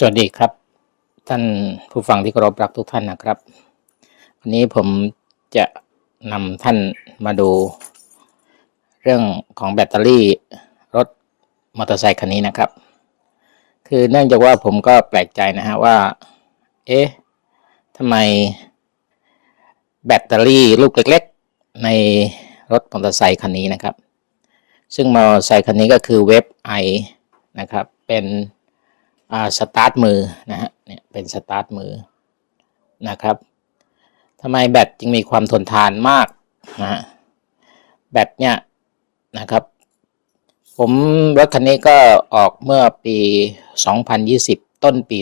สวัสดีครับ ท่านผู้ฟังที่เคารพรักทุกท่านนะครับ วันนี้ผมจะนำท่านมาดู เรื่องของแบตเตอรี่รถมอเตอร์ไซคันนี้นะครับ คือเนื่องจากว่าผมก็แปลกใจนะฮะว่า เอ๊ะทำไมแบตเตอรี่ลูกเล็กๆ ในรถมอเตอร์ไซคันนี้นะครับ ซึ่งมอเตอร์ไซคันนี้ก็คือเว็บไอนะครับเป็น สตาร์ทมือนะฮะเนี่ยเป็นสตาร์ทมือนะครับทำไมแบตจึงมีความทนทานมากนะฮะแบตเนี่ยนะครับ ผมรถคันนี้ก็ออกเมื่อปี 2020 ต้นปี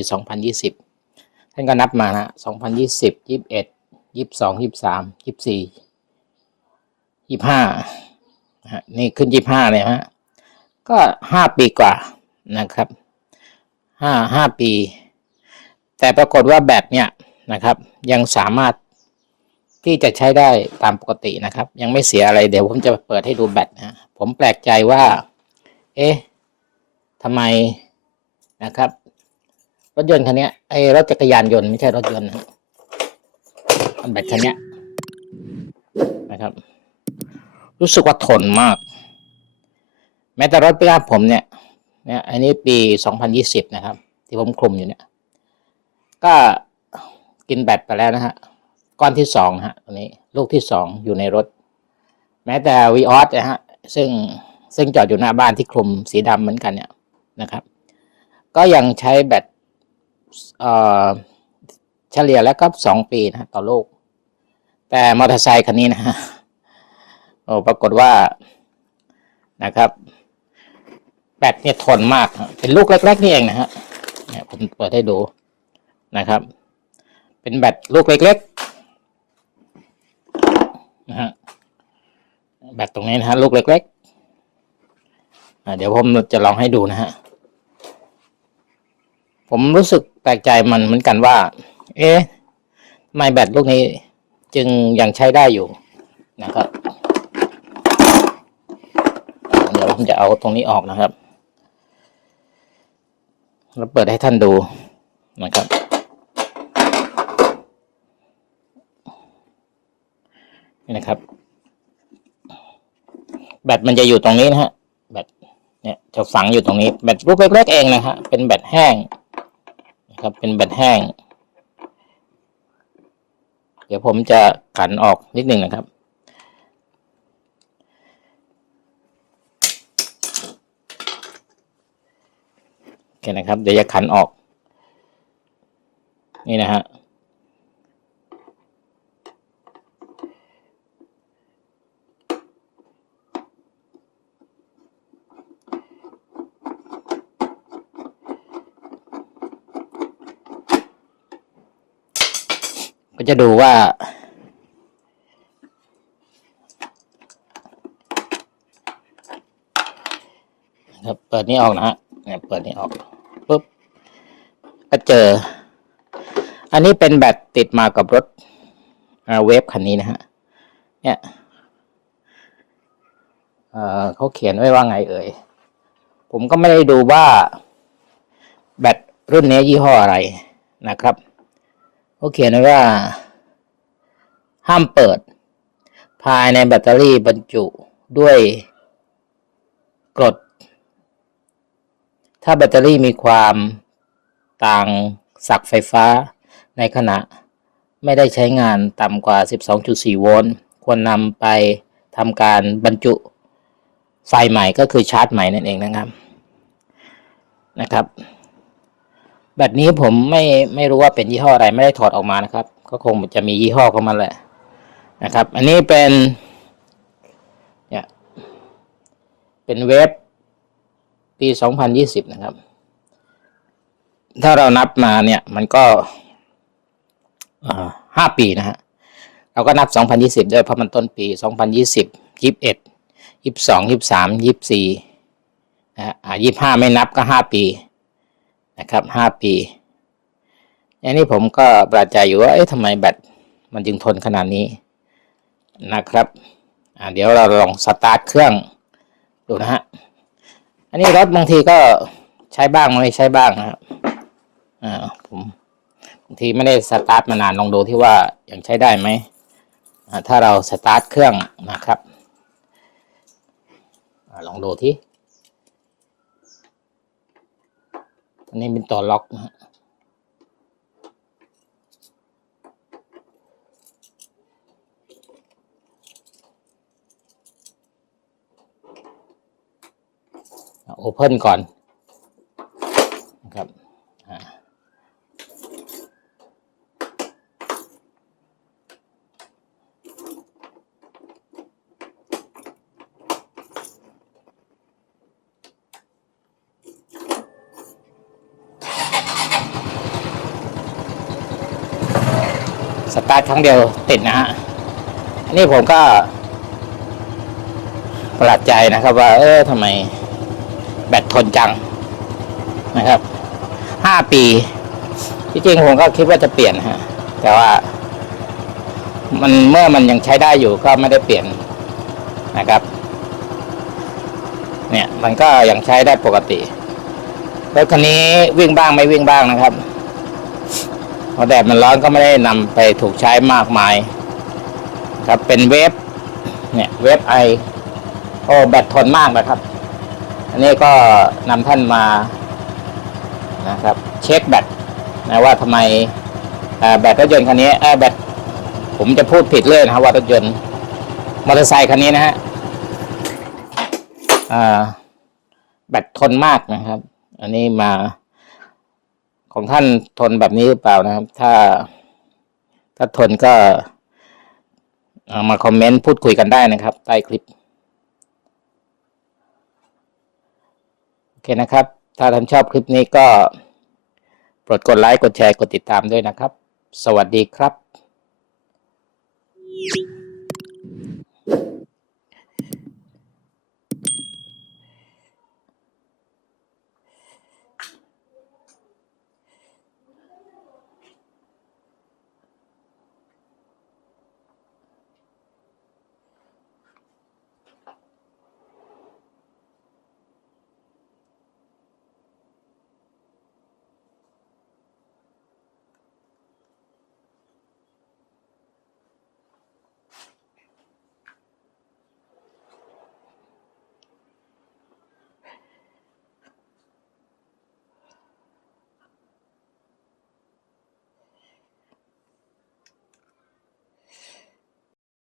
2020 ท่านก็นับมานะ2020 21 22 23 24 25นะฮะนี่ขึ้น 25เลยฮะก็ 5 ปีกว่านะครับ ห้าห้าปี แต่ปรากฏว่าแบตเนี่ยนะครับ ยังสามารถที่จะใช้ได้ตามปกตินะครับ ยังไม่เสียอะไรเดี๋ยวผมจะเปิดให้ดูแบตนะผมแปลกใจว่า เอ๊ะทำไมนะครับ รถยนต์คันนี้ไอ้รถจักรยานยนต์ไม่ใช่รถยนต์นะแบตคันนี้นะครับ รู้สึกว่าทนมาก แม้แต่รถปิกอัพผมเนี่ย นี่ยอันนี้ปี 2020 นะครับ ที่ผมคลุมอยู่เนี่ย ก็กินแบตไปแล้วนะฮะ ก้อนที่สองฮะตัวนี้ลูกที่สองอยู่ในรถ แม้แต่วีออสนะฮะ ซึ่งซึ่งจอดอยู่หน้าบ้านที่คลุมสีดำเหมือนกันเนี่ยนะครับ ก็ยังใช้แบตเอ่อเฉลี่ยแล้วก็สองปีนะต่อลูก แต่มอเตอร์ไซคันนี้นะฮะโอ้ปรากฏว่านะครับ แบตเนี่ยทนมากเป็นลูกเล็กๆนี่เองนะฮะเนี่ยผมเปิดให้ดูนะครับ เป็นแบตลูกเล็กๆนะฮะแบตตรงนี้นะฮะลูกเล็กๆเดี๋ยวผมจะลองให้ดูนะฮะผมรู้สึกแปลกใจมันเหมือนกันว่า เอ๊ะไม่แบตลูกนี้จึงยังใช้ได้อยู่นะครับ เดี๋ยวผมจะเอาตรงนี้ออกนะครับ แล้วเปิดให้ท่านดูนะครับ นี่นะครับ แบตมันจะอยู่ตรงนี้นะฮะ แบตเนี่ยจะฝังอยู่ตรงนี้ แบตลูกเล็กๆเองนะฮะ เป็นแบตแห้งนะครับ เป็นแบตแห้ง เดี๋ยวผมจะขันออกนิดหนึ่งนะครับ คนะครับ เดี๋ยวจะขันออก นี่นะฮะก็จะดูว่า ครับ เปิดนี้ออกนะฮะเนี่ยเปิดนี้ออก ก็เจอ อันนี้เป็นแบตติดมากับรถเวฟคันนี้นะฮะ เนี่ยเเขาเขียนไว้ว่าไงเอ่ย ผมก็ไม่ได้ดูว่า แบตรุ่นนี้ยี่ห้ออะไรนะครับเขาเขียนไว้ว่า ห้ามเปิด ภายในแบตเตอรี่บรรจุด้วยกรด ถ้าแบตเตอรี่มีความ ต่างศักไฟฟ้า ในขณะไม่ได้ใช้งานต่ำกว่า 12.4 โวลต์ ควรนำไปทำการบรรจุไฟใหม่ก็คือชาร์จใหม่นั่นเองนะครับนะครับ แบตนี้ผมไม่ไม่รู้ว่าเป็นยี่ห้ออะไรไม่ได้ถอดออกมานะครับ ก็คงจะมียี่ห้อของมันแหละนะครับ อันนี้เป็นเนี่ยเป็นเว็บปี 2020 นะครับ ถ้าเรานับมาเนี่ย มันก็ห้าปีนะฮะ เราก็นับ 2020 ด้วยเพราะมันต้นปี 2020 21 22 23 24นะฮะอ่า25 ไม่นับก็ 5 ปีนะครับ 5 ปีอันนี้ผมก็ประหลาดใจอยู่ว่า เอ๊ะทำไมแบตมันจึงทนขนาดนี้นะครับอ่าเดี๋ยวเราลองสตาร์ทเครื่องดูนะฮะ อันนี้รถบางทีก็ใช้บ้างไม่ใช้บ้างนะครับ อ่าผมบางทีไม่ได้สตาร์ทมานานลองดูที่ว่ายังใช้ได้ไหมถ้าเราสตาร์ทเครื่องนะครับอลองดูที่อันนี้เป็นตัวล็อกนะฮะโอเพ่นก่อนนะครับอ่า สตาร์ทครั้งเดียวติดนะฮะอันนี้ผมก็ประหลาดใจนะครับ ว่า เออทำไมแบตทนจังนะครับห้าปีที่จริงผมก็คิดว่าจะเปลี่ยนฮะ แต่ว่า มันเมื่อมันยังใช้ได้อยู่ก็ไม่ได้เปลี่ยนนะครับ เนี่ย มันก็ยังใช้ได้ปกติรถคันนี้วิ่งบ้างไม่วิ่งบ้างนะครับ พอแดดมันร้อนก็ไม่ได้นำไปถูกใช้มากมาย ครับเป็นเวฟเนี่ยเวฟไอโอ้แบตทนมากนะครับ อันนี้ก็นำท่านมานะครับ เช็คแบตนะว่าทำไมแบตรถยนต์คันนี้แบตผมจะพูดผิดเลยนะครับว่ารถยนต์มอเตอร์ไซค์คันนี้นะฮะอ่าแบตทนมากนะครับ อันนี้มา ของท่านทนแบบนี้หรือเปล่านะครับ ถ้า ถ้าทนก็เอามาคอมเมนต์พูดคุยกันได้นะครับ ใต้คลิป โอเคนะครับ ถ้าท่านชอบคลิปนี้ก็โปรดกดไลค์ กดแชร์ กดติดตามด้วยนะครับ สวัสดีครับ